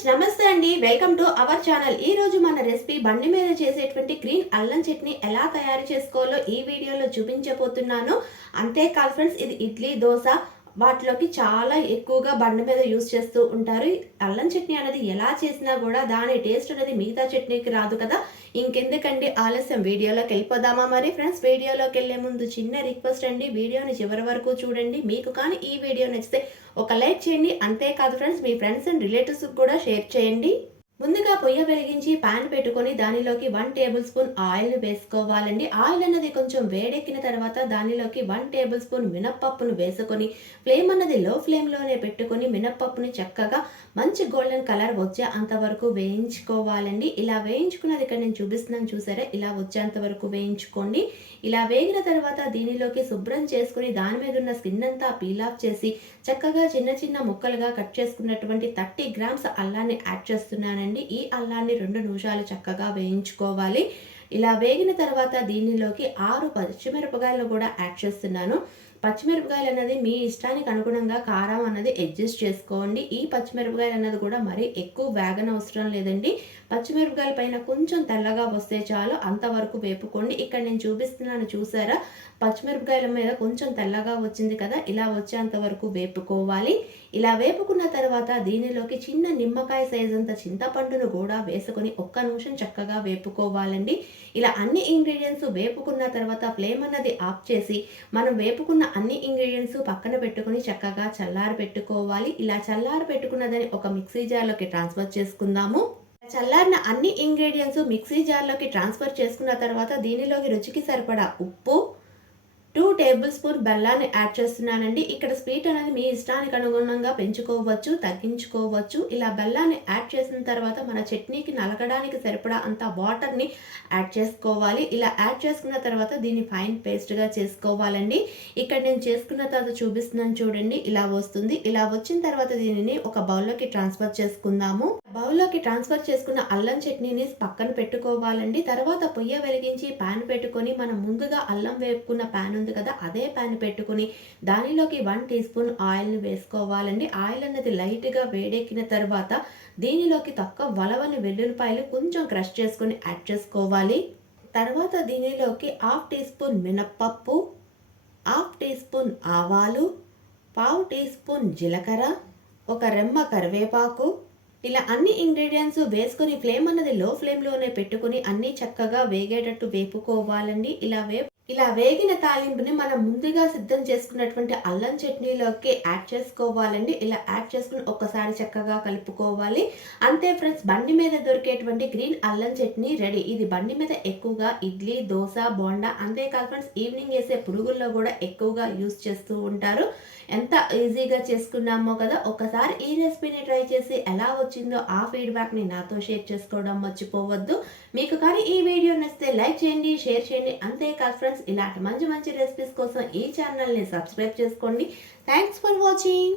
Friends నమస్తే అండి. Welcome to our channel. ఈ రోజు మన రెసిపీ బండి మీద చేసేటువంటి గ్రీన్ అల్లం చట్నీ ఎలా తయారు చేసుకోవాలో ఈ వీడియోలో చూపించబోతున్నాను. అంతేకాదు ఫ్రెండ్స్ ఇది ఇడ్లీ దోశ వాటిలోకి చాలా ఎక్కువగా బండ మీద యూస్ చేస్తూ ఉంటారు. అల్లం చట్నీ అనేది ఎలా చేసినా కూడా దాని టేస్ట్ అనేది మిగతా చట్నీకి రాదు కదా. ఇంకెందుకండి ఆలస్యం? వీడియోలోకి వెళ్ళిపోదామా మరి ఫ్రెండ్స్? వీడియోలోకి వెళ్ళే ముందు చిన్న రిక్వెస్ట్ అండి. వీడియోని చివరి వరకు చూడండి. మీకు కానీ ఈ వీడియో నచ్చితే ఒక లైక్ చేయండి. అంతేకాదు ఫ్రెండ్స్ మీ ఫ్రెండ్స్ అండ్ రిలేటివ్స్కి కూడా షేర్ చేయండి. ముందుగా పొయ్య వెలిగించి పాన్ పెట్టుకొని దానిలోకి వన్ టేబుల్ స్పూన్ ఆయిల్ వేసుకోవాలండి. ఆయిల్ అన్నది కొంచెం వేడెక్కిన తర్వాత దానిలోకి వన్ టేబుల్ స్పూన్ మినప్పప్పును వేసుకొని ఫ్లేమ్ అన్నది లో ఫ్లేమ్లోనే పెట్టుకొని మినప్పప్పుని చక్కగా మంచి గోల్డెన్ కలర్ వచ్చే అంతవరకు వేయించుకోవాలండి. ఇలా వేయించుకున్నది ఇక్కడ నేను చూపిస్తున్నాను చూసారా? ఇలా వచ్చేంత వరకు వేయించుకోండి. ఇలా వేగిన తర్వాత దీనిలోకి శుభ్రం చేసుకుని దాని మీద ఉన్న స్కిన్ అంతా పీల్ ఆఫ్ చేసి చక్కగా చిన్న చిన్న ముక్కలుగా కట్ చేసుకున్నటువంటి థర్టీ గ్రామ్స్ అల్లాన్ని యాడ్ చేస్తున్నానండి. ఈ అల్లాన్ని రెండు నిమిషాలు చక్కగా వేయించుకోవాలి. ఇలా వేగిన తర్వాత దీనిలోకి ఆరు పచ్చిమిరపకాయలు కూడా యాడ్ చేస్తున్నాను. పచ్చిమిరపకాయలు అనేది మీ ఇష్టానికి అనుగుణంగా కారం అన్నది అడ్జస్ట్ చేసుకోండి. ఈ పచ్చిమిరపకాయలు అన్నది కూడా మరీ ఎక్కువ వేగన అవసరం లేదండి. పచ్చిమిరపకాయల పైన కొంచెం తెల్లగా వస్తే చాలు అంతవరకు వేపుకోండి. ఇక్కడ నేను చూపిస్తున్నాను చూసారా? పచ్చిమిరపకాయల మీద కొంచెం తెల్లగా వచ్చింది కదా ఇలా వచ్చేంత వరకు వేపుకోవాలి. ఇలా వేపుకున్న తర్వాత దీనిలోకి చిన్న నిమ్మకాయ సైజ్ అంత చింతపండును కూడా వేసుకొని ఒక్క నిమిషం చక్కగా వేపుకోవాలండి. ఇలా అన్ని ఇంగ్రీడియంట్స్ వేపుకున్న తర్వాత ఫ్లేమ్ అన్నది ఆఫ్ చేసి మనం వేపుకున్న అన్ని ఇంగ్రీడియంట్స్ పక్కన పెట్టుకొని చక్కగా చల్లారి పెట్టుకోవాలి. ఇలా చల్లారి పెట్టుకున్నదని ఒక మిక్సీ జార్లోకి ట్రాన్స్ఫర్ చేసుకుందాము. చల్లారిన అన్ని ఇంగ్రీడియంట్స్ మిక్సీ జార్లోకి ట్రాన్స్ఫర్ చేసుకున్న తర్వాత దీనిలోకి రుచికి సరిపడా ఉప్పు టేబుల్ స్పూన్ బెల్లాన్ని యాడ్ చేస్తున్నానండి. ఇక్కడ స్వీట్ అనేది మీ ఇష్టానికి అనుగుణంగా పెంచుకోవచ్చు తగ్గించుకోవచ్చు. ఇలా బెల్లాన్ని యాడ్ చేసిన తర్వాత మన చట్నీకి నలగడానికి సరిపడా అంత వాటర్ని యాడ్ చేసుకోవాలి. ఇలా యాడ్ చేసుకున్న తర్వాత దీన్ని ఫైన్ పేస్ట్గా చేసుకోవాలండి. ఇక్కడ నేను చేసుకున్న తర్వాత చూపిస్తున్నాను చూడండి ఇలా వస్తుంది. ఇలా వచ్చిన తర్వాత దీనిని ఒక బౌల్లోకి ట్రాన్స్ఫర్ చేసుకుందాము. బౌల్లోకి ట్రాన్స్ఫర్ చేసుకున్న అల్లం చట్నీని పక్కన పెట్టుకోవాలండి. తర్వాత పొయ్య వెలిగించి ప్యాన్ పెట్టుకొని మనం ముందుగా అల్లం వేపుకున్న ప్యాన్ ఉంది కదా అదే ప్యాన్ పెట్టుకుని దానిలోకి వన్ టీ స్పూన్ ఆయిల్ని వేసుకోవాలండి. ఆయిల్ అన్నది లైట్గా వేడెక్కిన తర్వాత దీనిలోకి తక్కువ వలవని వెల్లుల్లిపాయలు కొంచెం క్రష్ చేసుకొని యాడ్ చేసుకోవాలి. తర్వాత దీనిలోకి హాఫ్ టీ స్పూన్ మినప్పప్పు హాఫ్ టీ స్పూన్ ఆవాలు పావు టీ స్పూన్ జీలకర్ర ఒక రెమ్మ కరివేపాకు ఇలా అన్ని ఇంగ్రీడియంట్స్ వేసుకొని ఫ్లేమ్ అన్నది లో ఫ్లేమ్లోనే పెట్టుకొని అన్నీ చక్కగా వేగేటట్టు వేపుకోవాలండి. ఇలా వే ఇలా వేగిన తాలింపుని మనం ముందుగా సిద్ధం చేసుకున్నటువంటి అల్లం చట్నీలోకి యాడ్ చేసుకోవాలండి. ఇలా యాడ్ చేసుకుని ఒక్కసారి చక్కగా కలుపుకోవాలి. అంతే ఫ్రెండ్స్ బండి మీద దొరికేటువంటి గ్రీన్ అల్లం చట్నీ రెడీ. ఇది బండి మీద ఎక్కువగా ఇడ్లీ దోశ బోండా అంతేకాదు ఫ్రెండ్స్ ఈవినింగ్ వేసే పురుగుల్లో కూడా ఎక్కువగా యూస్ చేస్తూ ఉంటారు. ఎంత ఈజీగా చేసుకున్నామో కదా ఒకసారి ఈ రెసిపీని ట్రై చేసి ఎలా వచ్చిందో ఆ ఫీడ్బ్యాక్ని నాతో షేర్ చేసుకోవడం మర్చిపోవద్దు. మీకు కానీ ఈ వీడియో నచ్చితే లైక్ చేయండి షేర్ చేయండి. అంతేకాదు ఫ్రెండ్స్ ఇలాంటి మంచి మంచి రెసిపీస్ కోసం ఈ ఛానల్ని సబ్స్క్రైబ్ చేసుకోండి. Thanks for watching